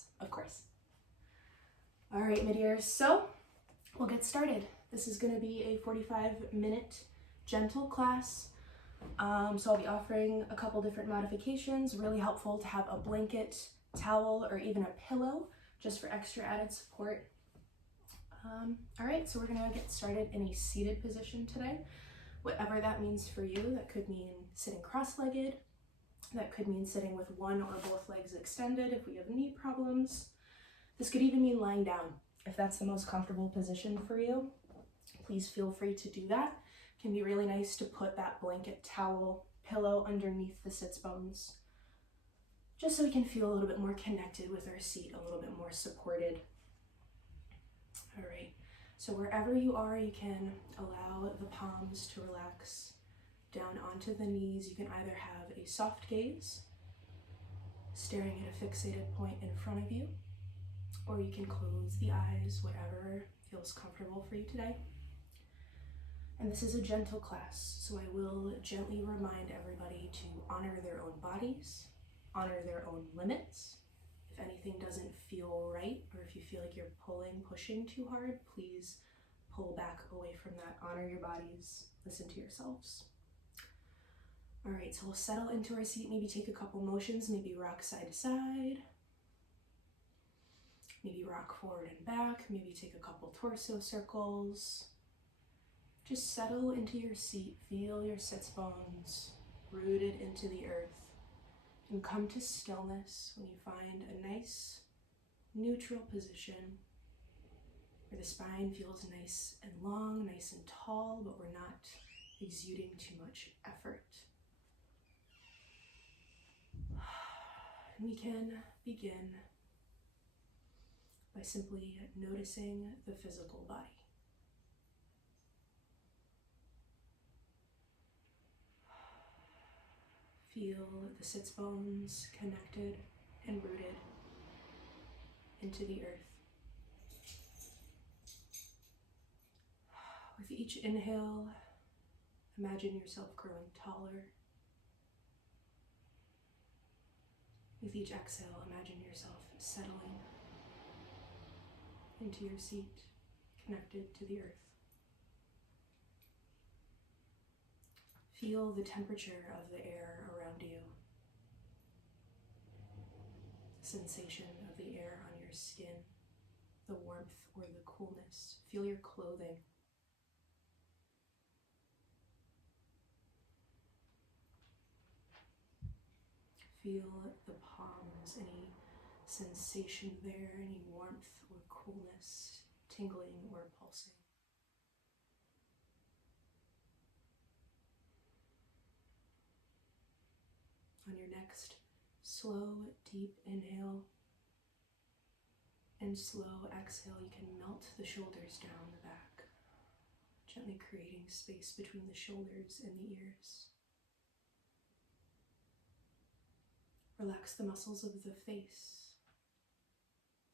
thoughts, of course. All right, mid-ears, so we'll get started. This is going to be a 45-minute gentle class. So I'll be offering a couple different modifications. Really helpful to have a blanket, towel, or even a pillow just for extra added support. All right, so we're going to get started in a seated position today. Whatever that means for you. That could mean sitting cross-legged. That could mean sitting with one or both legs extended if we have knee problems. This could even mean lying down. If that's the most comfortable position for you, please feel free to do that. It can be really nice to put that blanket, towel, pillow underneath the sits bones, just so we can feel a little bit more connected with our seat, a little bit more supported. All right, so wherever you are, you can allow the palms to relax down onto the knees. You can either have a soft gaze, staring at a fixated point in front of you, or you can close the eyes, whatever feels comfortable for you today. And this is a gentle class, so I will gently remind everybody to honor their own bodies, honor their own limits. If anything doesn't feel right, or if you feel like you're pushing too hard, please pull back away from that. Honor your bodies, listen to yourselves. All right, so we'll settle into our seat, maybe take a couple motions, maybe rock side to side, maybe rock forward and back, maybe take a couple torso circles. Just settle into your seat, feel your sits bones rooted into the earth, and come to stillness when you find a nice neutral position where the spine feels nice and long, nice and tall, but we're not exuding too much effort. We can begin by simply noticing the physical body. Feel the sits bones connected and rooted into the earth. With each inhale, imagine yourself growing taller. With each exhale, imagine yourself settling into your seat, connected to the earth. Feel the temperature of the air around you, the sensation of the air on your skin, the warmth or the coolness. Feel your clothing. Feel the palms, any sensation there, any warmth or coolness, tingling or pulsing. On your next slow, deep inhale and slow exhale, you can melt the shoulders down the back, gently creating space between the shoulders and the ears. Relax the muscles of the face,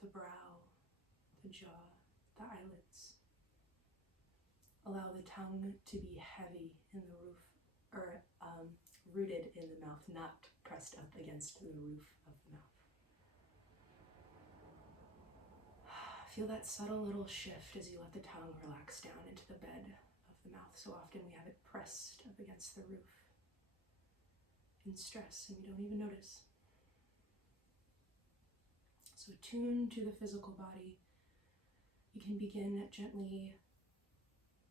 the brow, the jaw, the eyelids. Allow the tongue to be heavy in the roof, or rooted in the mouth, not pressed up against the roof of the mouth. Feel that subtle little shift as you let the tongue relax down into the bed of the mouth. So often we have it pressed up against the roof in stress and we don't even notice. So tune to the physical body. You can begin gently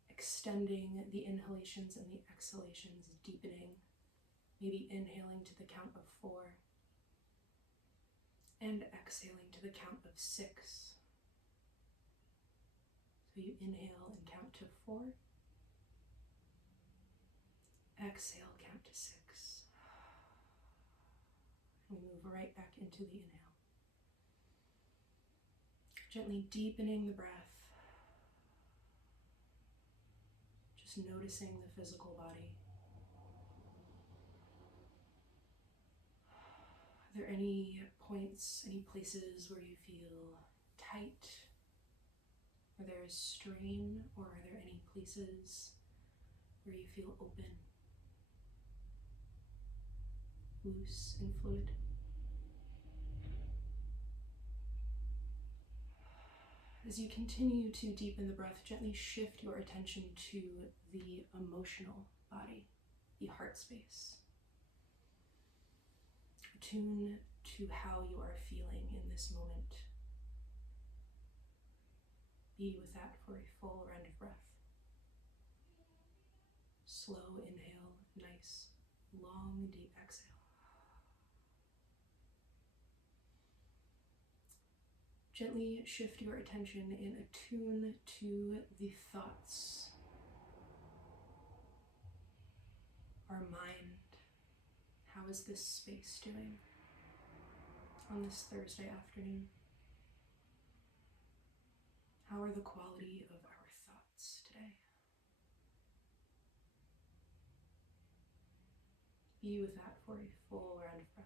extending the inhalations and the exhalations, deepening, maybe inhaling to the count of 4 and exhaling to the count of 6. So you inhale and count to 4, exhale, count to 6. And we move right back into the inhale. Gently deepening the breath. Just noticing the physical body. Are there any points, any places where you feel tight? Are there strain, or are there any places where you feel open, loose and fluid? As you continue to deepen the breath, gently shift your attention to the emotional body, the heart space. Attune to how you are feeling in this moment. Be with that for a full round of breath. Slow inhale, nice, long, deep exhale. Gently shift your attention and attune to the thoughts. Our mind. How is this space doing on this Thursday afternoon? How are the quality of our thoughts today? Be with that for a full round of breath.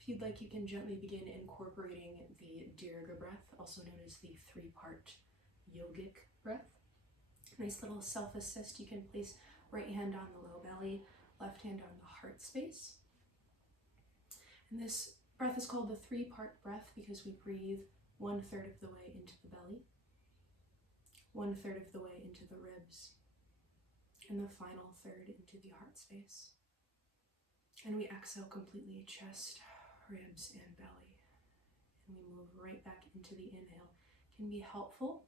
If you'd like, you can gently begin incorporating the Aparigraha breath, also known as the three-part yogic breath. Nice little self-assist. You can place right hand on the low belly, left hand on the heart space. And this breath is called the three-part breath because we breathe 1/3 of the way into the belly, 1/3 of the way into the ribs, and the final third into the heart space. And we exhale completely, chest, ribs, and belly. And we move right back into the inhale. It can be helpful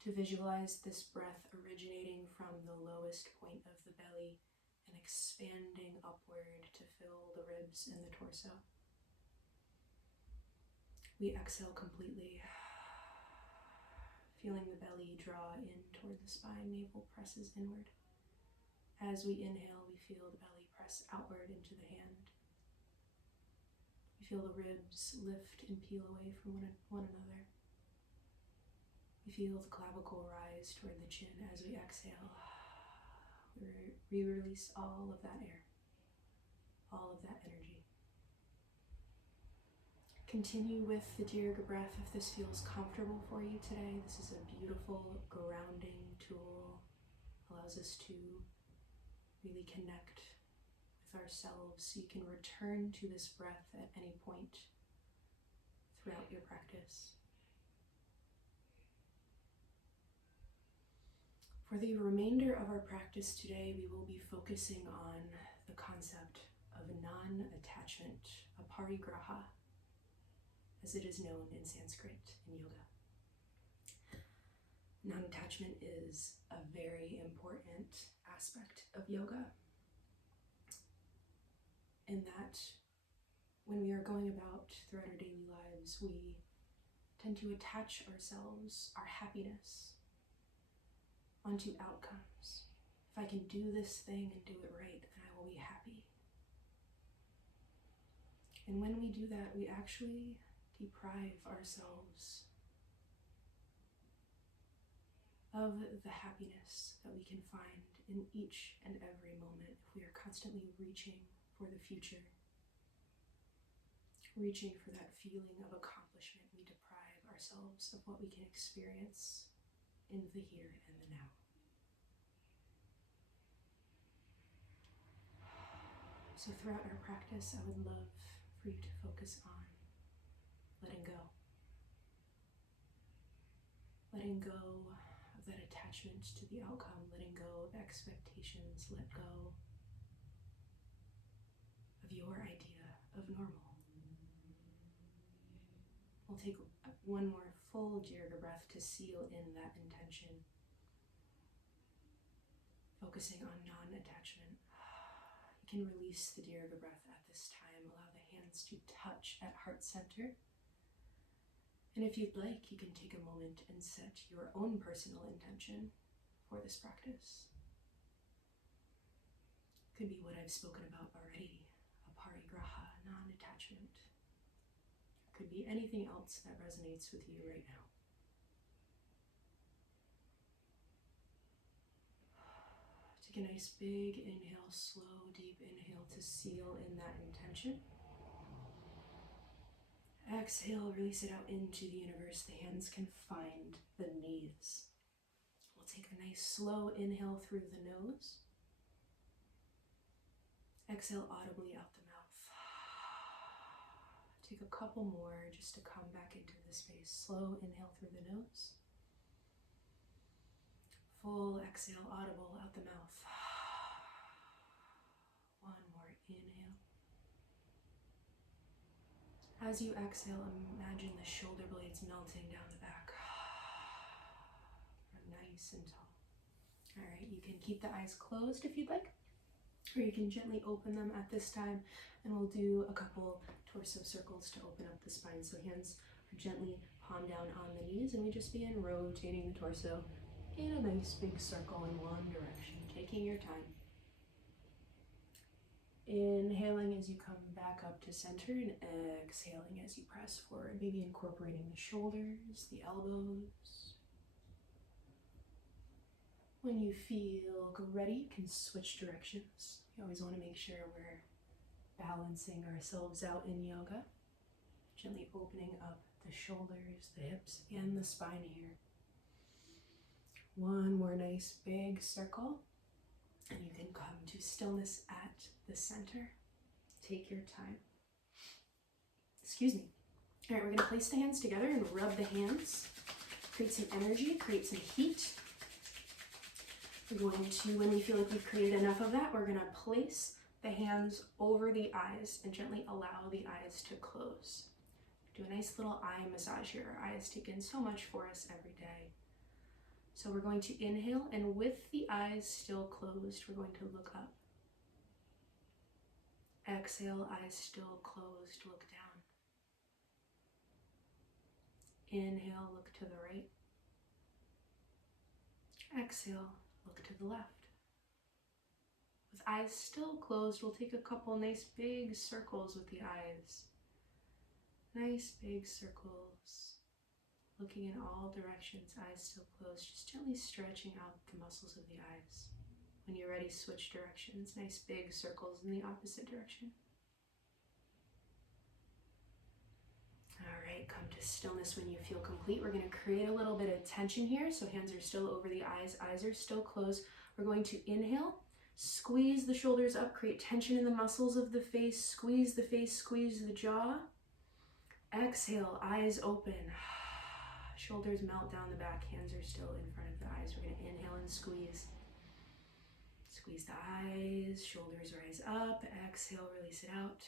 to visualize this breath originating from the lowest point of the belly and expanding upward to fill the ribs and the torso. We exhale completely, feeling the belly draw in toward the spine, navel presses inward. As we inhale, we feel the belly press outward into the hand. We feel the ribs lift and peel away from one another. We feel the clavicle rise toward the chin. As we exhale, we release all of that air, all of that energy. Continue with the Aparigraha breath if this feels comfortable for you today. This is a beautiful grounding tool. Allows us to really connect with ourselves so you can return to this breath at any point throughout your practice. For the remainder of our practice today, we will be focusing on the concept of non-attachment, Aparigraha, as it is known in Sanskrit in yoga. Non-attachment is a very important aspect of yoga, in that when we are going about throughout our daily lives, we tend to attach ourselves, our happiness, onto outcomes. If I can do this thing and do it right, then I will be happy. And when we do that, we actually deprive ourselves of the happiness that we can find in each and every moment if we are constantly reaching for the future, reaching for that feeling of accomplishment. We deprive ourselves of what we can experience in the here and the now. So throughout our practice, I would love for you to focus on letting go. Letting go of that attachment to the outcome, letting go of expectations, let go of your idea of normal. We'll take one more full Aparigraha breath to seal in that intention, focusing on non-attachment. You can release the Aparigraha breath at this time. Allow the hands to touch at heart center. And if you'd like, you can take a moment and set your own personal intention for this practice. Could be what I've spoken about already, Aparigraha, non-attachment. Could be anything else that resonates with you right now. Take a nice big inhale, slow, deep inhale to seal in that intention. Exhale, release it out into the universe. The hands can find the knees. We'll take a nice slow inhale through the nose. Exhale audibly out the mouth. Take a couple more just to come back into the space. Slow inhale through the nose. Full exhale, audible out the mouth. One more inhale. As you exhale, imagine the shoulder blades melting down the back. Nice and tall. All right, you can keep the eyes closed if you'd like, or you can gently open them at this time, and we'll do a couple torso circles to open up the spine. So hands are gently palm down on the knees, and we just begin rotating the torso in a nice big circle in one direction, taking your time. Inhaling as you come back up to center, and exhaling as you press forward, maybe incorporating the shoulders, the elbows. When you feel ready, you can switch directions. You always want to make sure we're balancing ourselves out in yoga. Gently opening up the shoulders, the hips, and the spine here. One more nice big circle, and you can come to stillness at the center. Take your time. Excuse me. All right, we're going to place the hands together and rub the hands. Create some energy, create some heat. We're going to, when we feel like we've created enough of that, we're going to place the hands over the eyes and gently allow the eyes to close. Do a nice little eye massage here. Our eyes take in so much for us every day. So we're going to inhale, and with the eyes still closed, we're going to look up. Exhale, eyes still closed, look down. Inhale, look to the right. Exhale, look to the left. With eyes still closed, we'll take a couple nice big circles with the eyes. Nice big circles. Looking in all directions, eyes still closed, just gently stretching out the muscles of the eyes. When you're ready, switch directions. Nice big circles in the opposite direction. All right, come to stillness when you feel complete. We're going to create a little bit of tension here. So hands are still over the eyes are still closed. We're going to inhale, squeeze the shoulders up, create tension in the muscles of the face, squeeze the jaw. Exhale, eyes open. Shoulders melt down the back, hands are still in front of the eyes. We're going to inhale and squeeze. Squeeze the eyes, shoulders rise up. Exhale, release it out.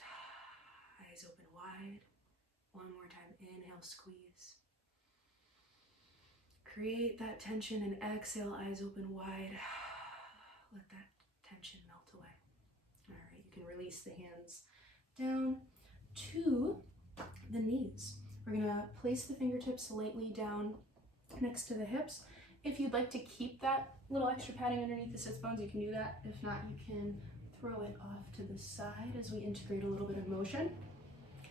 Eyes open wide. One more time, inhale, squeeze. Create that tension and exhale, eyes open wide. Let that tension melt away. All right, you can release the hands down to the knees. We're gonna place the fingertips lightly down next to the hips. If you'd like to keep that little extra padding underneath the sits bones, you can do that. If not, you can throw it off to the side as we integrate a little bit of motion.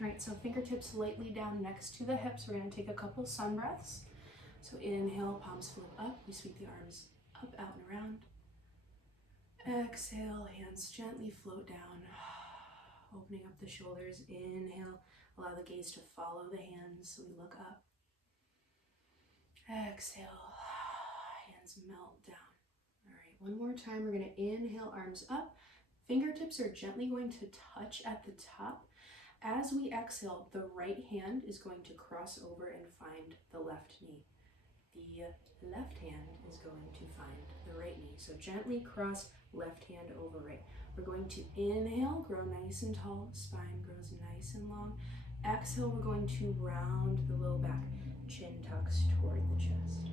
All right, so fingertips lightly down next to the hips. We're gonna take a couple sun breaths. So inhale, palms flip up. We sweep the arms up, out, and around. Exhale, hands gently float down. Opening up the shoulders. Inhale, allow the gaze to follow the hands, so we look up. Exhale, hands melt down. All right, one more time. We're gonna inhale, arms up. Fingertips are gently going to touch at the top. As we exhale, the right hand is going to cross over and find the left knee. The left hand is going to find the right knee. So gently cross left hand over right. We're going to inhale, grow nice and tall, spine grows nice and long. Exhale, we're going to round the low back, chin tucks toward the chest.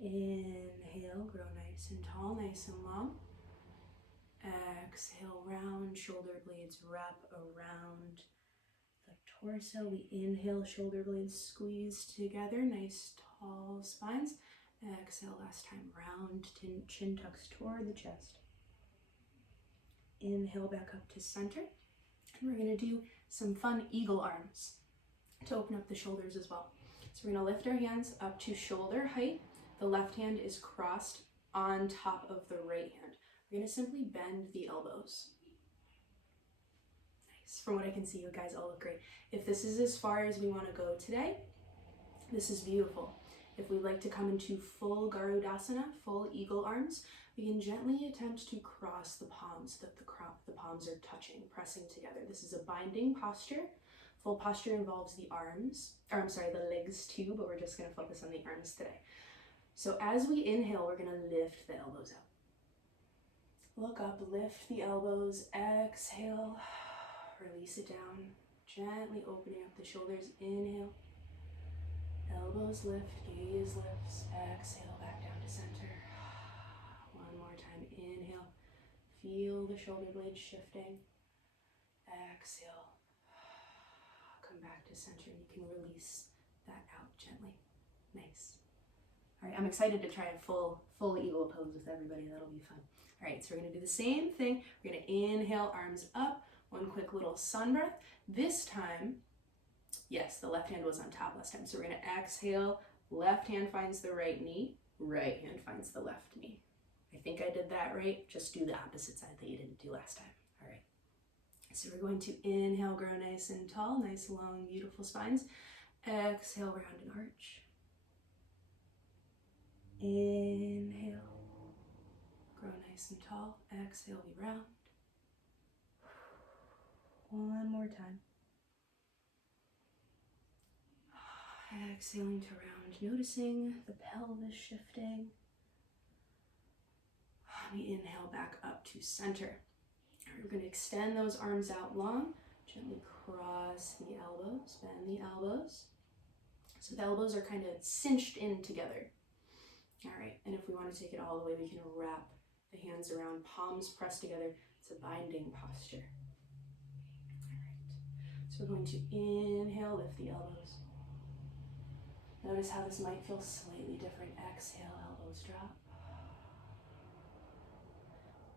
Inhale, grow nice and tall, nice and long. Exhale, round, shoulder blades wrap around the torso. We inhale, shoulder blades squeeze together, nice tall spines. Exhale, last time, round, chin tucks toward the chest. Inhale, back up to center. And we're gonna do some fun eagle arms to open up the shoulders as well. So we're gonna lift our hands up to shoulder height. The left hand is crossed on top of the right hand. We're gonna simply bend the elbows. Nice. From what I can see, you guys all look great. If this is as far as we wanna go today, this is beautiful. If we'd like to come into full Garudasana, full eagle arms, We can gently attempt to cross the palms so that the palms are touching, pressing together. This is a binding posture. Full posture involves the the legs too, but we're just going to focus on the arms today. So as we inhale, we're going to lift the elbows up. Look up, lift the elbows, exhale, release it down, gently opening up the shoulders, inhale, elbows lift, gaze lifts, exhale, back down to center. One more time, inhale, feel the shoulder blades shifting, exhale, come back to center, and you can release that out gently. Nice. All right, I'm excited to try a full eagle pose with everybody. That'll be fun. All right, so we're gonna do the same thing. We're gonna inhale, arms up, one quick little sun breath. This time, yes, the left hand was on top last time. So we're gonna exhale, left hand finds the right knee, right hand finds the left knee. I think I did that right. Just do the opposite side that you didn't do last time. All right. So we're going to inhale, grow nice and tall, nice, long, beautiful spines. Exhale, round and arch. Inhale, grow nice and tall. Exhale, we round. One more time. Exhaling to round, noticing the pelvis shifting. We inhale back up to center. We're going to extend those arms out long, gently cross the elbows, bend the elbows. So the elbows are kind of cinched in together. All right, and if we want to take it all the way, we can wrap the hands around, palms pressed together. It's a binding posture. All right, so we're going to inhale, lift the elbows. Notice how this might feel slightly different. Exhale, elbows drop.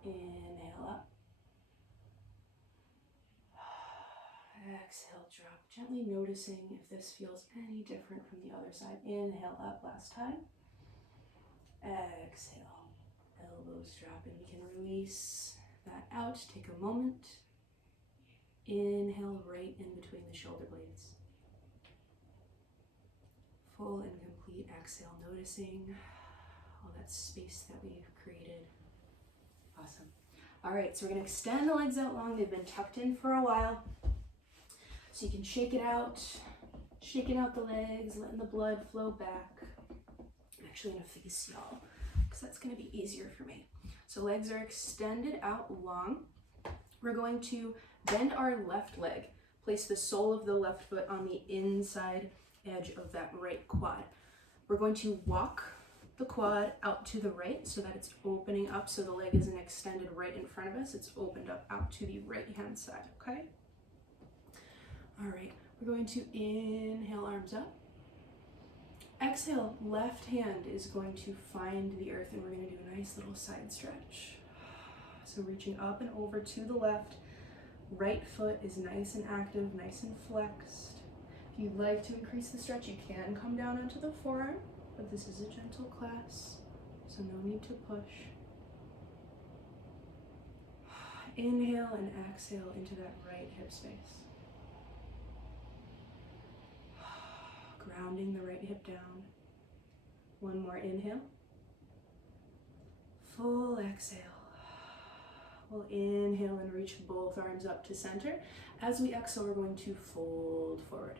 Inhale up. Exhale, drop. Gently noticing if this feels any different from the other side. Inhale up, last time. Exhale, elbows drop, and we can release that out. Take a moment. Inhale right in between the shoulder blades. Full and complete exhale, noticing all that space that we've created. Awesome. All right, so we're going to extend the legs out long. They've been tucked in for a while. So you can shake it out, shaking out the legs, letting the blood flow back. I'm actually going to face y'all because that's going to be easier for me. So legs are extended out long. We're going to bend our left leg. Place the sole of the left foot on the inside edge of that right quad. We're going to walk the quad out to the right so that it's opening up, so the leg isn't extended right in front of us. It's opened up out to the right hand side, okay? All right, we're going to inhale, arms up. Exhale, left hand is going to find the earth, and we're going to do a nice little side stretch. So reaching up and over to the left. Right foot is nice and active, nice and flexed. If you'd like to increase the stretch, you can come down onto the forearm, but this is a gentle class, so no need to push. Inhale and exhale into that right hip space. Grounding the right hip down. One more inhale. Full exhale. We'll inhale and reach both arms up to center. As we exhale, we're going to fold forward.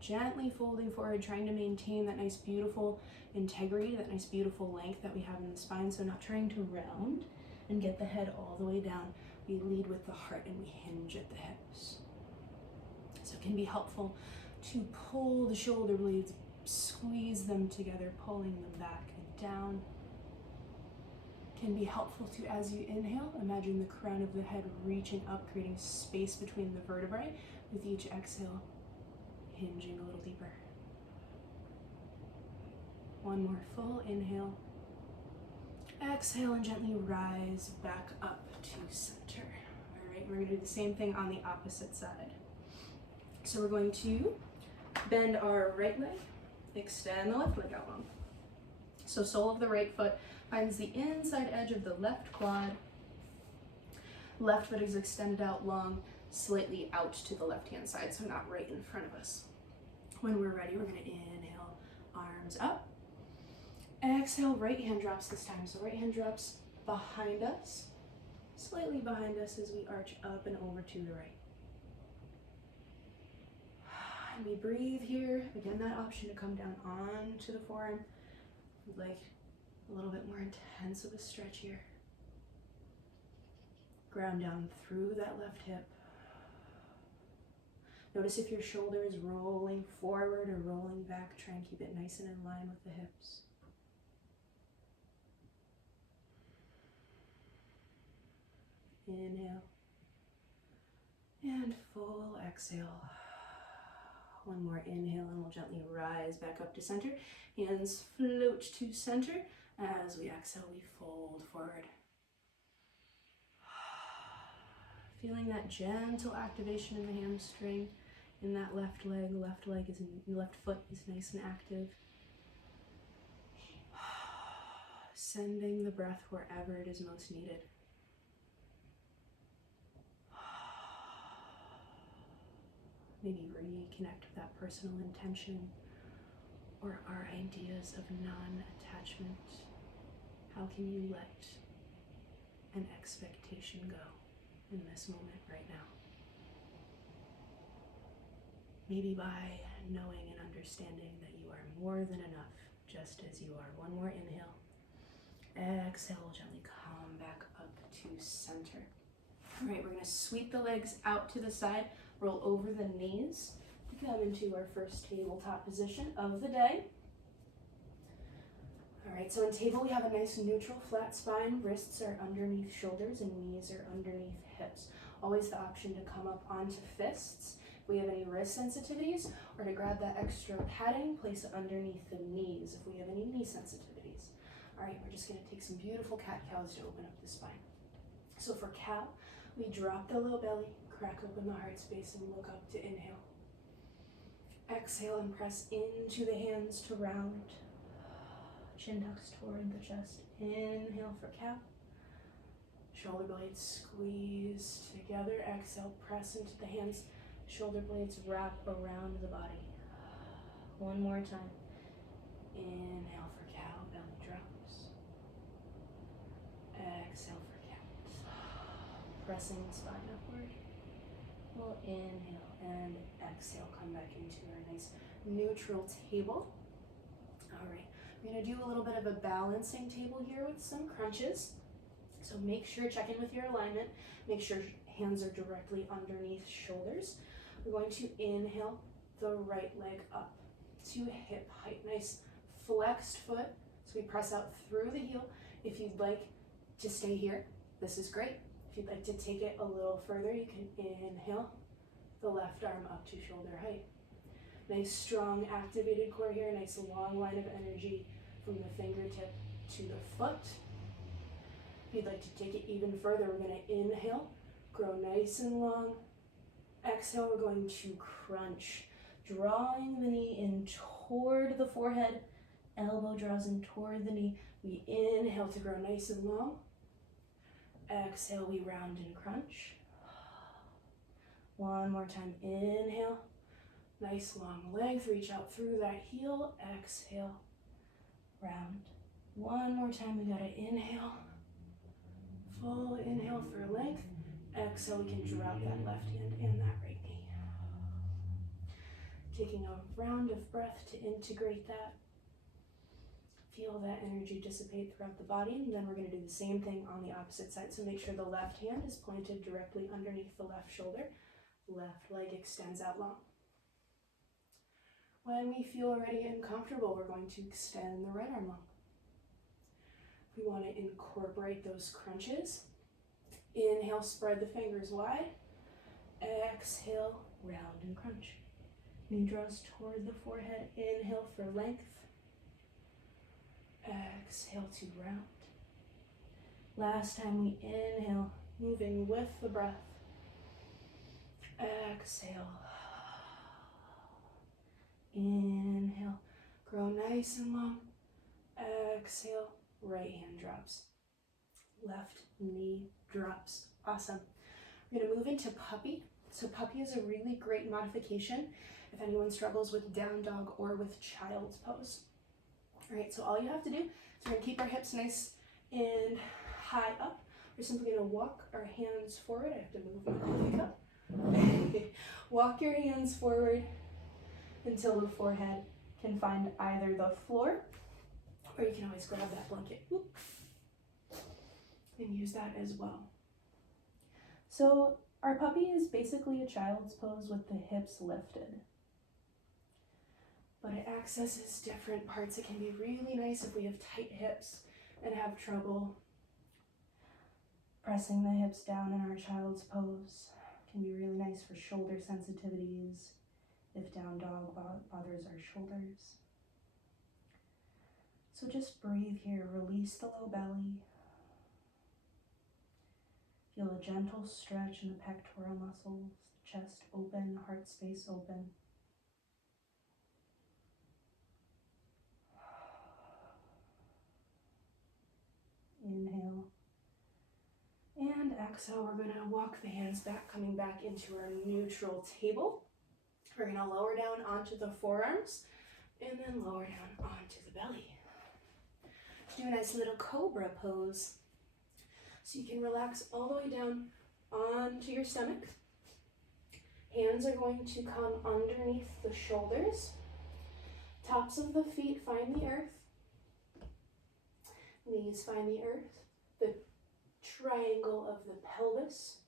Gently folding forward, trying to maintain that nice, beautiful integrity, that nice, beautiful length that we have in the spine. So not trying to round and get the head all the way down. We lead with the heart and we hinge at the hips. So it can be helpful to pull the shoulder blades, squeeze them together, pulling them back and down. Can be helpful to, as you inhale, imagine the crown of the head reaching up, creating space between the vertebrae. With each exhale, hinging a little deeper. One more full inhale. Exhale and gently rise back up to center. All right, we're going to do the same thing on the opposite side. So we're going to bend our right leg, extend the left leg out long. So sole of the right foot finds the inside edge of the left quad. Left foot is extended out long, slightly out to the left-hand side, so not right in front of us. When we're ready, we're going to inhale, arms up. Exhale, right hand drops this time. So right hand drops behind us, slightly behind us as we arch up and over to the right. And we breathe here. Again, that option to come down onto the forearm. We'd like a little bit more intense of a stretch here. Ground down through that left hip. Notice if your shoulder is rolling forward or rolling back. Try and keep it nice and in line with the hips. Inhale. And full exhale. One more inhale and we'll gently rise back up to center. Hands float to center. As we exhale, we fold forward. Feeling that gentle activation in the hamstring, in that left leg. Left foot is nice and active. Sending the breath wherever it is most needed. Maybe reconnect with that personal intention or our ideas of non-attachment. How can you let an expectation go in this moment right now? Maybe by knowing and understanding that you are more than enough, just as you are. One more inhale. Exhale, gently come back up to center. All right, we're gonna sweep the legs out to the side, roll over the knees to come into our first tabletop position of the day. All right, so in table we have a nice neutral flat spine. Wrists are underneath shoulders and knees are underneath hips. Always the option to come up onto fists if we have any wrist sensitivities, or to grab that extra padding, place it underneath the knees if we have any knee sensitivities. All right, we're just gonna take some beautiful cat-cows to open up the spine. So for cow, we drop the low belly, crack open the heart space, and look up to inhale. Exhale and press into the hands to round. Chin tucks toward the chest. Inhale for cow. Shoulder blades squeeze together. Exhale, press into the hands. Shoulder blades wrap around the body. One more time. Inhale for cow, belly drops. Exhale for cat. Pressing the spine upward. We'll inhale and exhale. Come back into our nice neutral table. All right, we're gonna do a little bit of a balancing table here with some crunches. So make sure, check in with your alignment. Make sure hands are directly underneath shoulders. We're going to inhale the right leg up to hip height. Nice flexed foot. So we press out through the heel. If you'd like to stay here, this is great. If you'd like to take it a little further, you can inhale the left arm up to shoulder height. Nice strong activated core here. Nice long line of energy from the fingertip to the foot. If you'd like to take it even further, we're going to inhale, grow nice and long. Exhale, we're going to crunch, drawing the knee in toward the forehead. Elbow draws in toward the knee. We inhale to grow nice and long. Exhale, we round and crunch. One more time, inhale. Nice long legs, reach out through that heel. Exhale, round. One more time, we gotta inhale. Full inhale for length. Exhale, we can drop that left hand and that right knee. Taking a round of breath to integrate that. Feel that energy dissipate throughout the body, and then we're going to do the same thing on the opposite side. So make sure the left hand is pointed directly underneath the left shoulder. Left leg extends out long. When we feel ready and comfortable, we're going to extend the right arm long. We want to incorporate those crunches. Inhale, spread the fingers wide. Exhale, round and crunch. Knee draws toward the forehead. Inhale for length. Exhale to round. Last time we inhale, moving with the breath. Exhale. Inhale, grow nice and long. Exhale, right hand drops. Left knee drops. Awesome. We're going to move into puppy. So puppy is a really great modification if anyone struggles with down dog or with child's pose. All right, so all you have to do is we're gonna keep our hips nice and high up. We're simply gonna walk our hands forward. I have to move my coffee cup. Walk your hands forward until the forehead can find either the floor, or you can always grab that blanket and use that as well. So our puppy is basically a child's pose with the hips lifted, but it accesses different parts. It can be really nice if we have tight hips and have trouble pressing the hips down in our child's pose. It can be really nice for shoulder sensitivities if down dog bothers our shoulders. So just breathe here, release the low belly. Feel a gentle stretch in the pectoral muscles, chest open, heart space open. Inhale. And exhale, we're going to walk the hands back, coming back into our neutral table. We're going to lower down onto the forearms and then lower down onto the belly. Do a nice little cobra pose. So you can relax all the way down onto your stomach. Hands are going to come underneath the shoulders. Tops of the feet find the earth. Knees find the earth. The triangle of the pelvis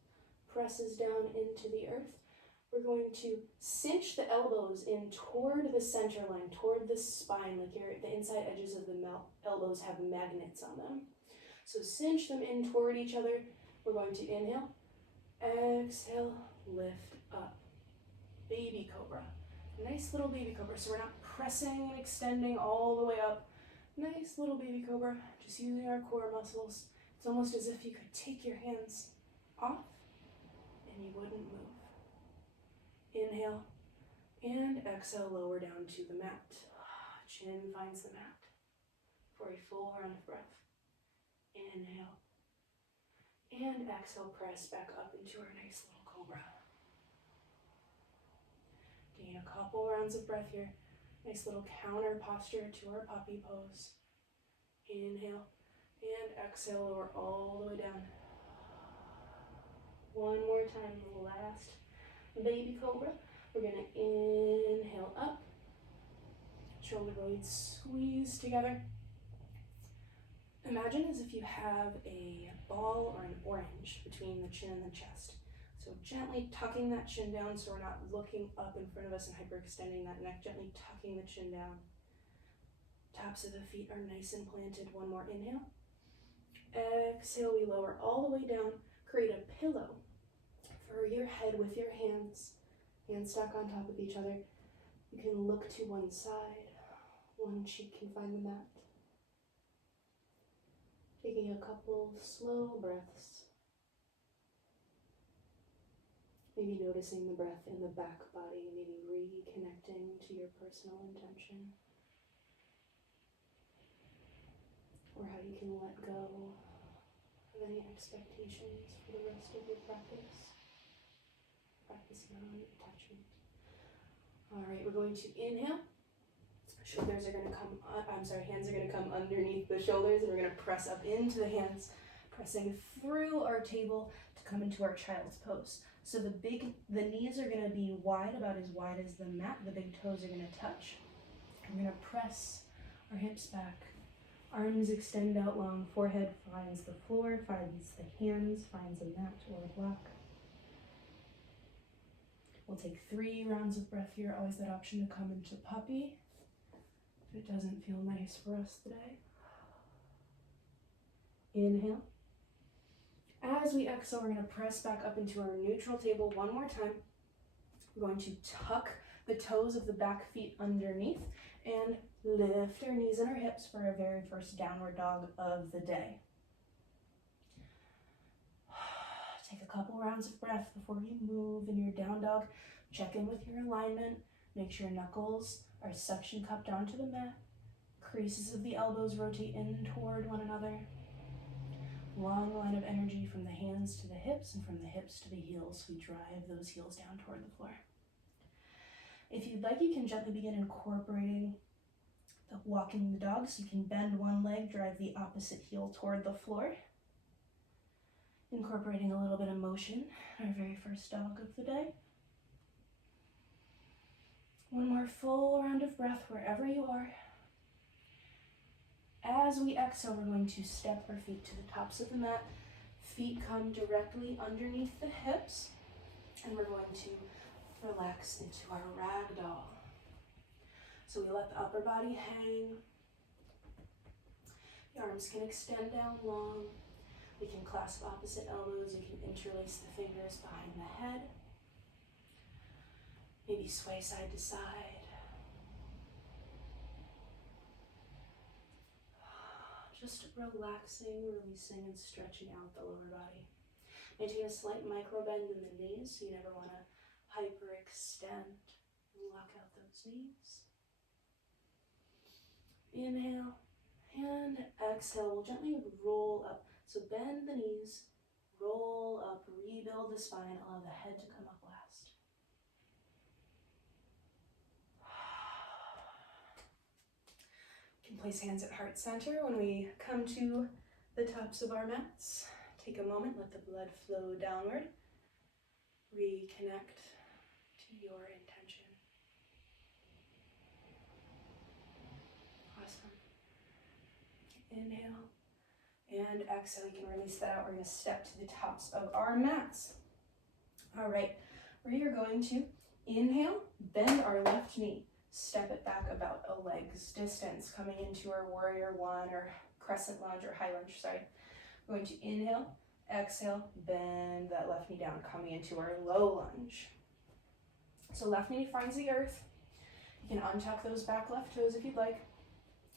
presses down into the earth. We're going to cinch the elbows in toward the center line, toward the spine, like the inside edges of the elbows have magnets on them. So cinch them in toward each other. We're going to inhale, exhale, lift up. Baby cobra. Nice little baby cobra. So we're not pressing and extending all the way up. Nice little baby cobra, just using our core muscles. It's almost as if you could take your hands off and you wouldn't move. Inhale and exhale, lower down to the mat. Chin finds the mat for a full round of breath. Inhale and exhale, press back up into our nice little cobra. Gain a couple rounds of breath here. Nice little counter posture to our puppy pose. Inhale and exhale, lower all the way down. One more time, the last baby cobra. We're going to inhale up. Shoulder blades squeeze together. Imagine as if you have a ball or an orange between the chin and the chest. So gently tucking that chin down so we're not looking up in front of us and hyperextending that neck. Gently tucking the chin down. Tops of the feet are nice and planted. One more inhale. Exhale, we lower all the way down. Create a pillow for your head with your hands. Hands stacked on top of each other. You can look to one side. One cheek can find the mat. Taking a couple slow breaths. Maybe noticing the breath in the back body, maybe reconnecting to your personal intention. Or how you can let go of any expectations for the rest of your practice. Practice non-attachment. All right, we're going to inhale. Shoulders are going to come, hands are going to come underneath the shoulders, and we're going to press up into the hands, pressing through our table to come into our child's pose. So the knees are going to be wide, about as wide as the mat. The big toes are going to touch. We're going to press our hips back. Arms extend out long. Forehead finds the floor, finds the hands, finds a mat or a block. We'll take 3 rounds of breath here. Always that option to come into puppy if it doesn't feel nice for us today. Inhale. As we exhale, we're going to press back up into our neutral table one more time. We're going to tuck the toes of the back feet underneath and lift our knees and our hips for our very first downward dog of the day. Take a couple rounds of breath before you move in your down dog. Check in with your alignment. Make sure knuckles are suction cupped onto the mat. Creases of the elbows rotate in toward one another. Long line of energy from the hands to the hips and from the hips to the heels. We drive those heels down toward the floor. If you'd like, you can gently begin incorporating walking the dog, so you can bend one leg, drive the opposite heel toward the floor. Incorporating a little bit of motion, our very first dog of the day. One more full round of breath wherever you are. As we exhale, we're going to step our feet to the tops of the mat. Feet come directly underneath the hips, and we're going to relax into our ragdoll. So we let the upper body hang. The arms can extend down long. We can clasp opposite elbows. You can interlace the fingers behind the head. Maybe sway side to side. Just relaxing, releasing, and stretching out the lower body. Maintain a slight micro bend in the knees, so you never want to hyperextend and lock out those knees. Inhale and exhale. We'll gently roll up. So bend the knees, roll up, rebuild the spine. Allow the head to come up last. You can place hands at heart center. When we come to the tops of our mats, take a moment, let the blood flow downward. Reconnect to your intention. Awesome. Inhale and exhale. You can release that out. We're going to step to the tops of our mats. All right, we are going to inhale, bend our left knee, step it back about a leg's distance, coming into our warrior one or crescent lunge or high lunge, sorry. We're going to inhale, exhale, bend that left knee down, coming into our low lunge. So left knee finds the earth. You can untuck those back left toes if you'd like.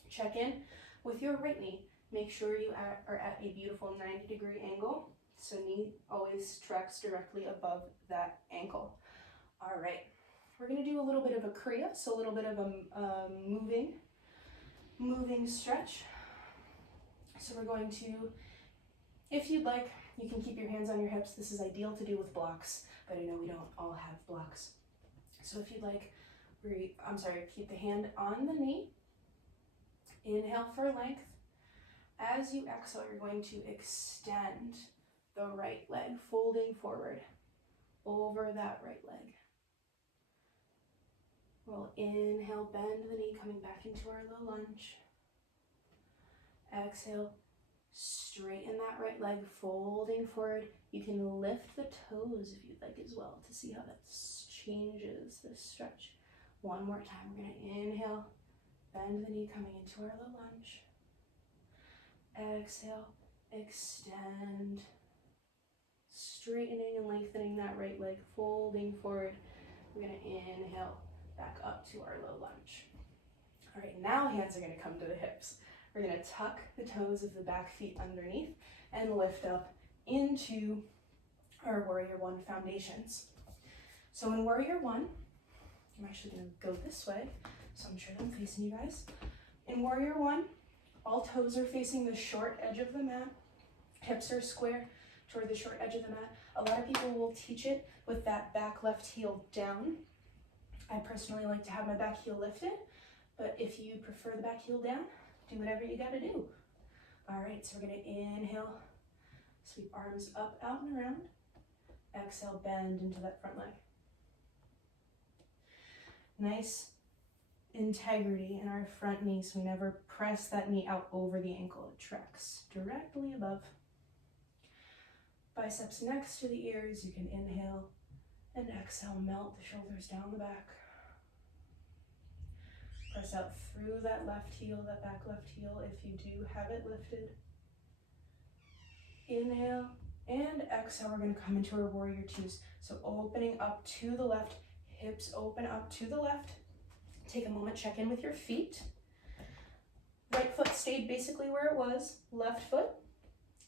Check in with your right knee. Make sure you are at a beautiful 90-degree angle, so knee always tracks directly above that ankle. All right, we're going to do a little bit of a kriya, so a little bit of a moving stretch. So we're going to, if you'd like, you can keep your hands on your hips. This is ideal to do with blocks, but I know we don't all have blocks. So if you'd like, keep the hand on the knee. Inhale for length. As you exhale, you're going to extend the right leg, folding forward over that right leg. We'll inhale, bend the knee, coming back into our low lunge. Exhale, straighten that right leg, folding forward. You can lift the toes if you'd like as well to see how that changes the stretch. One more time, we're going to inhale, bend the knee, coming into our low lunge. Exhale, extend, straightening and lengthening that right leg, folding forward. We're going to inhale, back up to our low lunge. All right, now hands are going to come to the hips. We're going to tuck the toes of the back feet underneath and lift up into our Warrior One foundations. So in Warrior One, I'm actually going to go this way, so I'm sure I'm facing you guys. In Warrior One, all toes are facing the short edge of the mat. Hips are square toward the short edge of the mat. A lot of people will teach it with that back left heel down. I personally like to have my back heel lifted, but if you prefer the back heel down, do whatever you gotta do. All right, so we're gonna inhale, sweep arms up, out, and around. Exhale, bend into that front leg. Nice integrity in our front knee, so we never press that knee out over the ankle. It tracks directly above. Biceps next to the ears. You can inhale and exhale, melt the shoulders down the back. Press out through that left heel, that back left heel, if you do have it lifted. Inhale and exhale. We're going to come into our warrior twos. So opening up to the left, hips open up to the left. Take a moment, check in with your feet. Right foot stayed basically where it was. Left foot,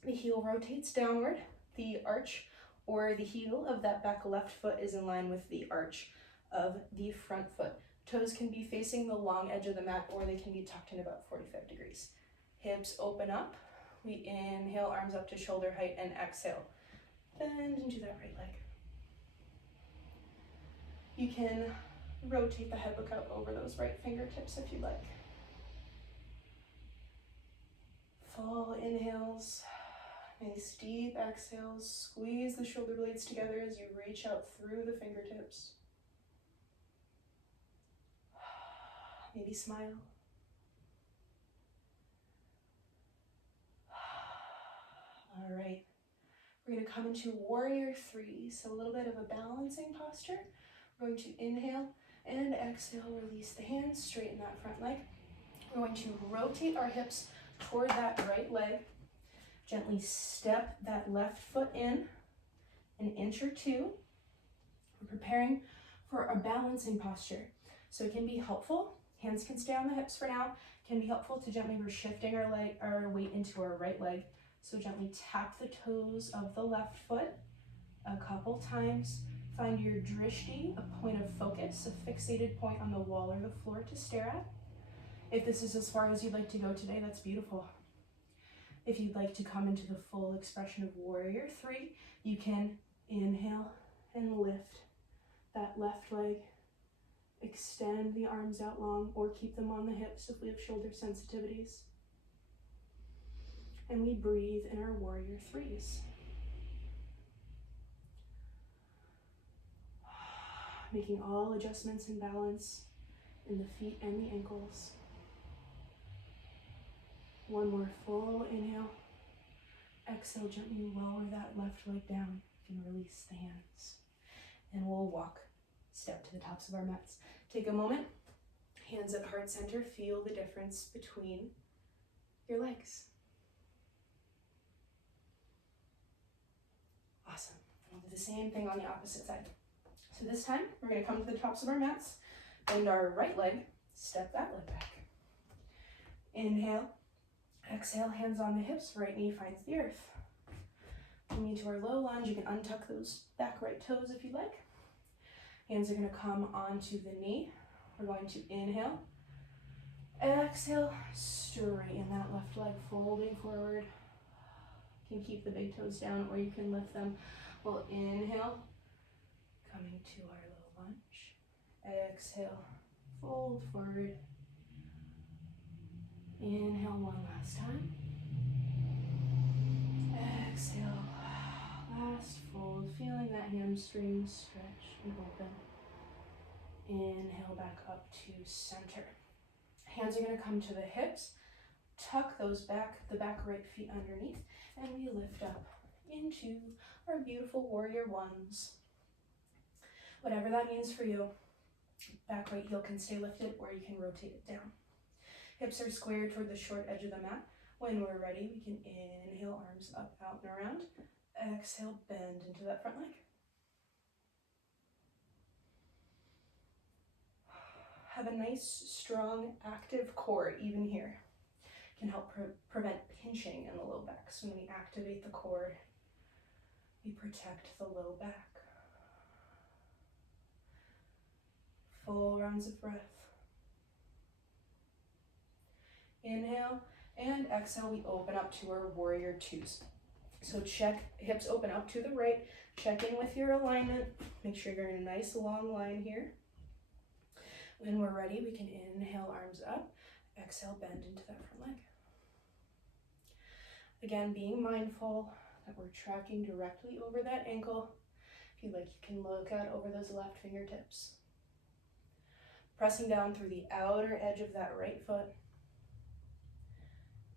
the heel rotates downward. The arch or the heel of that back left foot is in line with the arch of the front foot. Toes can be facing the long edge of the mat, or they can be tucked in about 45 degrees. Hips open up. We inhale, arms up to shoulder height, and exhale. Bend into that right leg. You can rotate the head, look out over those right fingertips if you'd like. Full inhales. Nice deep exhales. Squeeze the shoulder blades together as you reach out through the fingertips. Maybe smile. All right. We're going to come into warrior three. So a little bit of a balancing posture. We're going to inhale and exhale. Release the hands. Straighten that front leg. We're going to rotate our hips toward that right leg. Gently step that left foot in an inch or two. We're preparing for a balancing posture. So it can be helpful. Hands can stay on the hips for now. It can be helpful to gently, we're shifting our weight into our right leg. So gently tap the toes of the left foot a couple times. Find your drishti, a point of focus, a fixated point on the wall or the floor to stare at. If this is as far as you'd like to go today, that's beautiful. If you'd like to come into the full expression of warrior three, you can inhale and lift that left leg. Extend the arms out long or keep them on the hips if we have shoulder sensitivities. And we breathe in our warrior threes. Making all adjustments and balance in the feet and the ankles. One more full inhale. Exhale, gently lower that left leg down. You can release the hands. And we'll walk, step to the tops of our mats. Take a moment, hands at heart center. Feel the difference between your legs. Awesome. We'll do the same thing on the opposite side. So this time, we're going to come to the tops of our mats, bend our right leg, step that leg back. Inhale. Exhale, hands on the hips, right knee finds the earth. Coming to our low lunge, you can untuck those back right toes if you'd like. Hands are going to come onto the knee. We're going to inhale. Exhale, straighten that left leg, folding forward. You can keep the big toes down or you can lift them. We'll inhale, coming to our low lunge. Exhale, fold forward. Inhale one last time. Exhale, last fold, feeling that hamstring stretch and open. Inhale back up to center. Hands are going to come to the hips. Tuck those back, the back right feet underneath, and we lift up into our beautiful warrior ones. Whatever that means for you, back right heel can stay lifted or you can rotate it down. Hips are squared toward the short edge of the mat. When we're ready, we can inhale, arms up, out, and around. Exhale, bend into that front leg. Have a nice, strong, active core even here. Can help prevent pinching in the low back. So when we activate the core, we protect the low back. Full rounds of breath. Inhale and exhale, we open up to our warrior twos. So check, hips open up to the right, check in with your alignment, make sure you're in a nice long line here. When we're ready, we can inhale, arms up, exhale, bend into that front leg. Again, being mindful that we're tracking directly over that ankle. If you'd like, you can look out over those left fingertips. Pressing down through the outer edge of that right foot.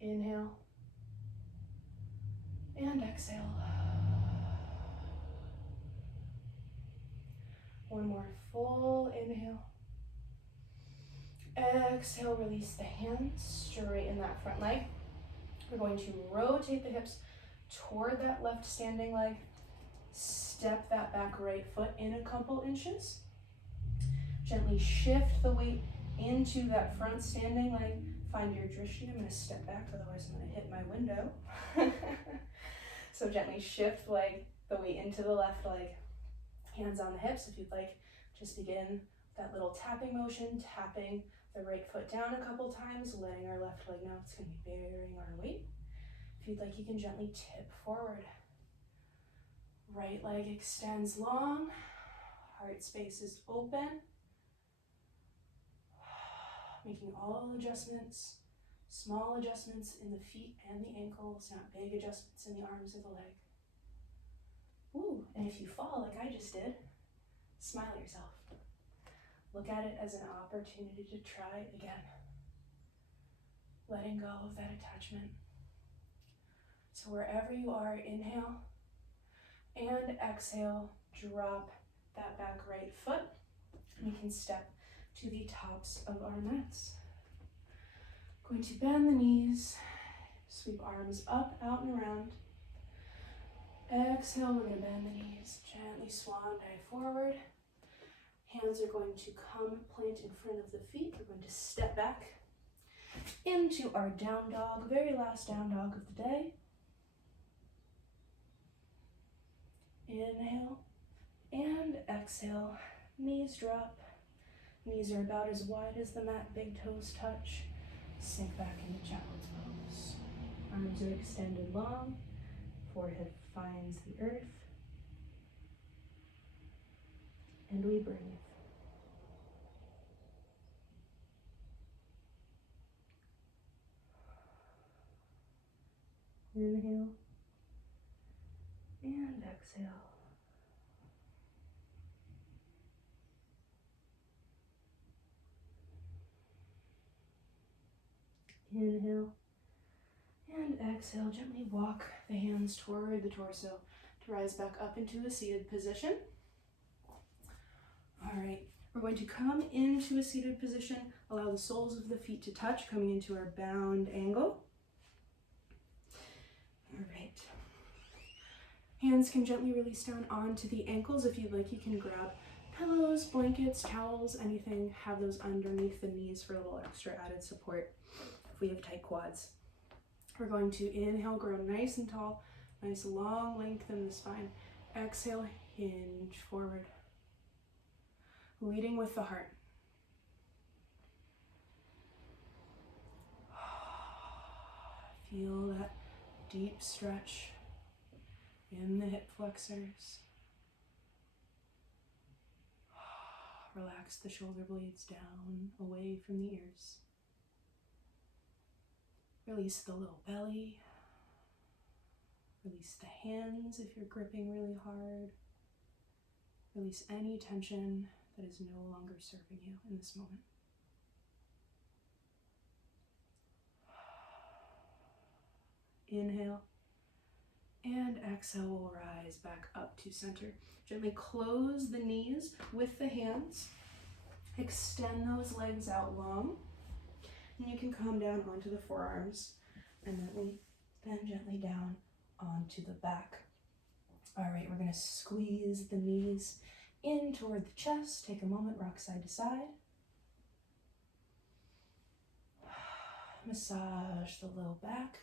Inhale and exhale. One more full inhale. Exhale, release the hands, straighten that front leg. We're going to rotate the hips toward that left standing leg. Step that back right foot in a couple inches. Gently shift the weight into that front standing leg. Find your drishti. I'm going to step back, otherwise I'm going to hit my window. So gently shift the weight into the left leg. Hands on the hips if you'd like. Just begin that little tapping motion, tapping the right foot down a couple times, letting our left leg know it's going to be bearing our weight. If you'd like, you can gently tip forward. Right leg extends long. Heart space is open. Making all adjustments Small adjustments in the feet and the ankles, not big adjustments in the arms or the leg. Ooh, and if you fall like I just did, smile at yourself. Look at it as an opportunity to try again. Letting go of that attachment. So wherever you are, inhale and exhale, drop that back right foot. We can step to the tops of our mats. Going to bend the knees, sweep arms up, out, and around. Exhale, we're going to bend the knees, gently swan dive forward. Hands are going to come plant in front of the feet. We're going to step back into our down dog, very last down dog of the day. Inhale and exhale, knees drop. Knees are about as wide as the mat, big toes touch. Sink back into child's pose. Arms are extended long, forehead finds the earth. And we breathe. Inhale and exhale. Inhale and exhale. Gently walk the hands toward the torso to rise back up into a seated position. All right, we're going to come into a seated position, allow the soles of the feet to touch, coming into our bound angle. All right. Hands can gently release down onto the ankles. If you'd like, you can grab pillows, blankets, towels, anything. Have those underneath the knees for a little extra added support if we have tight quads. We're going to inhale, grow nice and tall, nice long length in the spine. Exhale, hinge forward. Leading with the heart. Feel that deep stretch in the hip flexors. Relax the shoulder blades down, away from the ears. Release the low belly. Release the hands if you're gripping really hard. Release any tension that is no longer serving you in this moment. Inhale and exhale, we'll rise back up to center. Gently close the knees with the hands. Extend those legs out long. And you can come down onto the forearms and then gently down onto the back. All right, we're going to squeeze the knees in toward the chest. Take a moment, rock side to side. Massage the low back.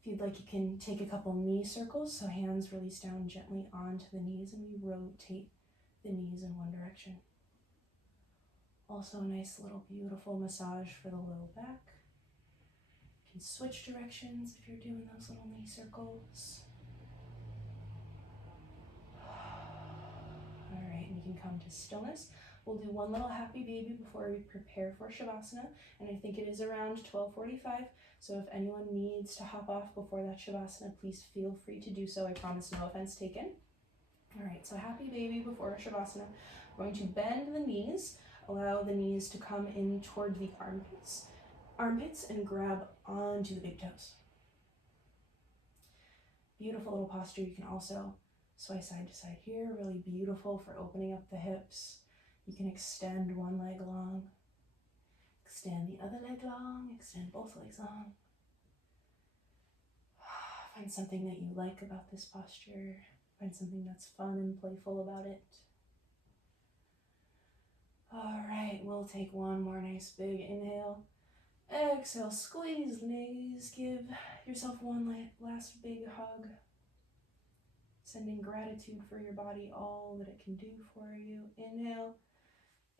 If you'd like, you can take a couple knee circles, so hands release down gently onto the knees, and we rotate the knees in one direction. Also a nice little beautiful massage for the low back. You can switch directions if you're doing those little knee circles. All right, and you can come to stillness. We'll do one little happy baby before we prepare for Shavasana, and I think it is around 12:45, so if anyone needs to hop off before that Shavasana, please feel free to do so. I promise no offense taken. All right, so happy baby before Shavasana. We're going to bend the knees, allow the knees to come in toward the armpits and grab onto the big toes. Beautiful little posture. You can also sway side to side here, really beautiful for opening up the hips. You can extend one leg long, extend the other leg long, extend both legs long. Find something that you like about this posture. Find something that's fun and playful about it. All right, we'll take one more nice big inhale. Exhale, squeeze the knees. Give yourself one last big hug. Sending gratitude for your body, all that it can do for you. Inhale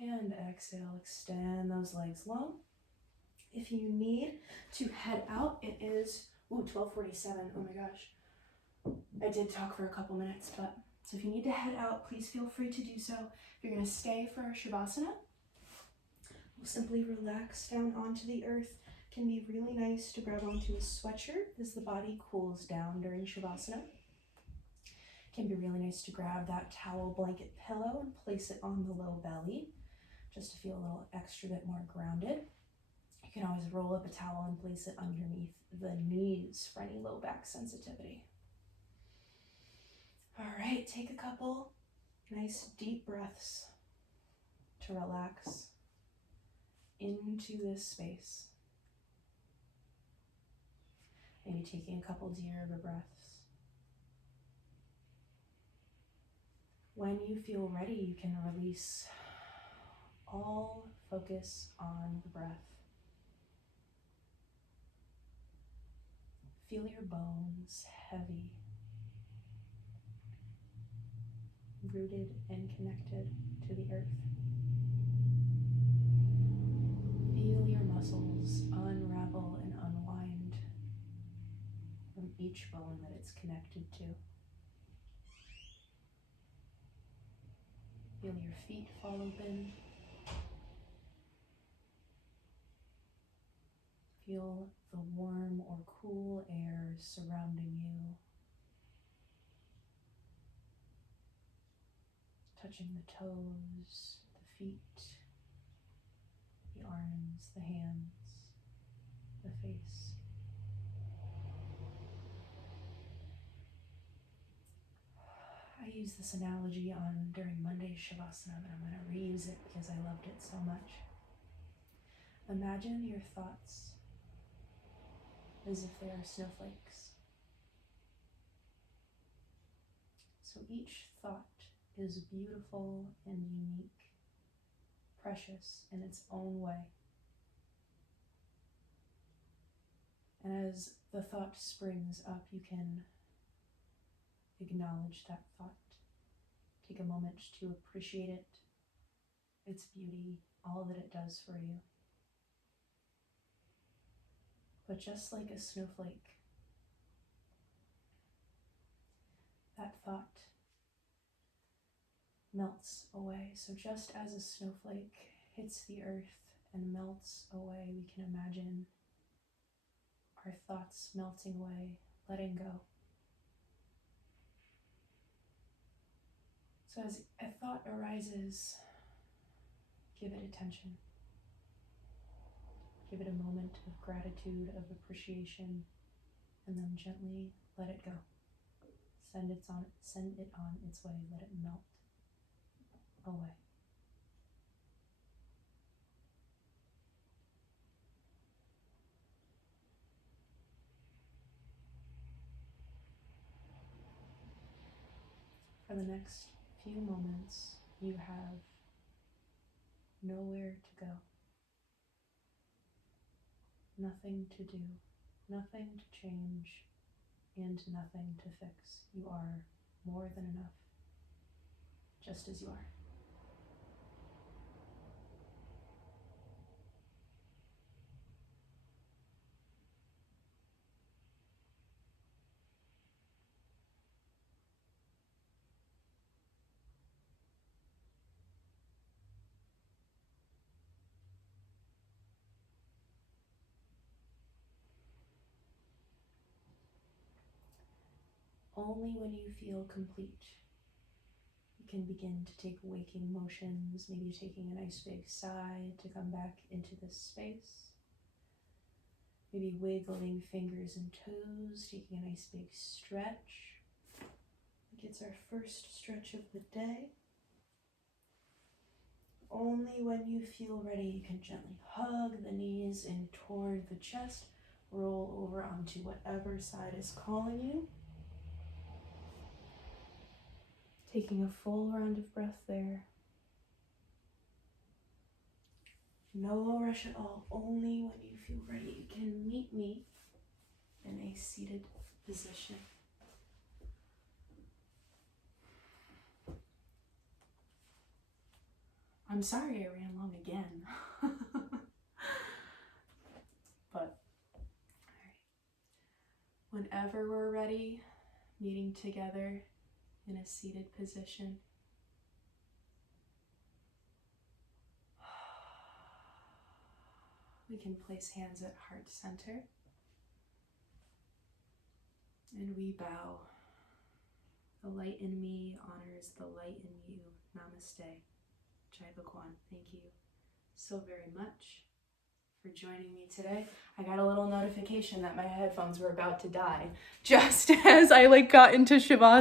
and exhale. Extend those legs long. If you need to head out, it is 12:47. Oh my gosh. I did talk for a couple minutes, but so if you need to head out, please feel free to do so. If you're going to stay for Shavasana, We'll simply relax down onto the earth. Can be really nice to grab onto a sweatshirt as the body cools down during Shavasana. Can be really nice to grab that towel blanket pillow and place it on the low belly, just to feel a little extra bit more grounded. You can always roll up a towel and place it underneath the knees for any low back sensitivity. All right, take a couple nice deep breaths to relax into this space. Maybe taking a couple deeper breaths. When you feel ready, you can release all focus on the breath. Feel your bones heavy, rooted and connected to the earth. Feel your muscles unravel and unwind from each bone that it's connected to. Feel your feet fall open. Feel the warm or cool air surrounding you, touching the toes, the feet, the arms, the hands, the face. I use this analogy during Monday's Shavasana, but I'm going to reuse it because I loved it so much. Imagine your thoughts as if they are snowflakes. So each thought is beautiful and unique, precious in its own way. And as the thought springs up, you can acknowledge that thought. Take a moment to appreciate it, its beauty, all that it does for you. But just like a snowflake, that thought melts away. So just as a snowflake hits the earth and melts away, we can imagine our thoughts melting away, letting go. So as a thought arises, give it attention. Give it a moment of gratitude, of appreciation, and then gently let it go. Send it on its way, let it melt away. For the next few moments, you have nowhere to go, nothing to do, nothing to change, and nothing to fix. You are more than enough, just as you are. Only when you feel complete, you can begin to take waking motions, maybe taking a nice big sigh to come back into this space. Maybe wiggling fingers and toes, taking a nice big stretch. Like it's our first stretch of the day. Only when you feel ready, you can gently hug the knees in toward the chest, roll over onto whatever side is calling you. Taking a full round of breath there. No rush at all. Only when you feel ready, you can meet me in a seated position. I'm sorry I ran long again. But, all right. Whenever we're ready, meeting together in a seated position. We can place hands at heart center. And we bow. The light in me honors the light in you. Namaste. Jai Bhagwan. Thank you so very much for joining me today. I got a little notification that my headphones were about to die just as I got into Shavasana.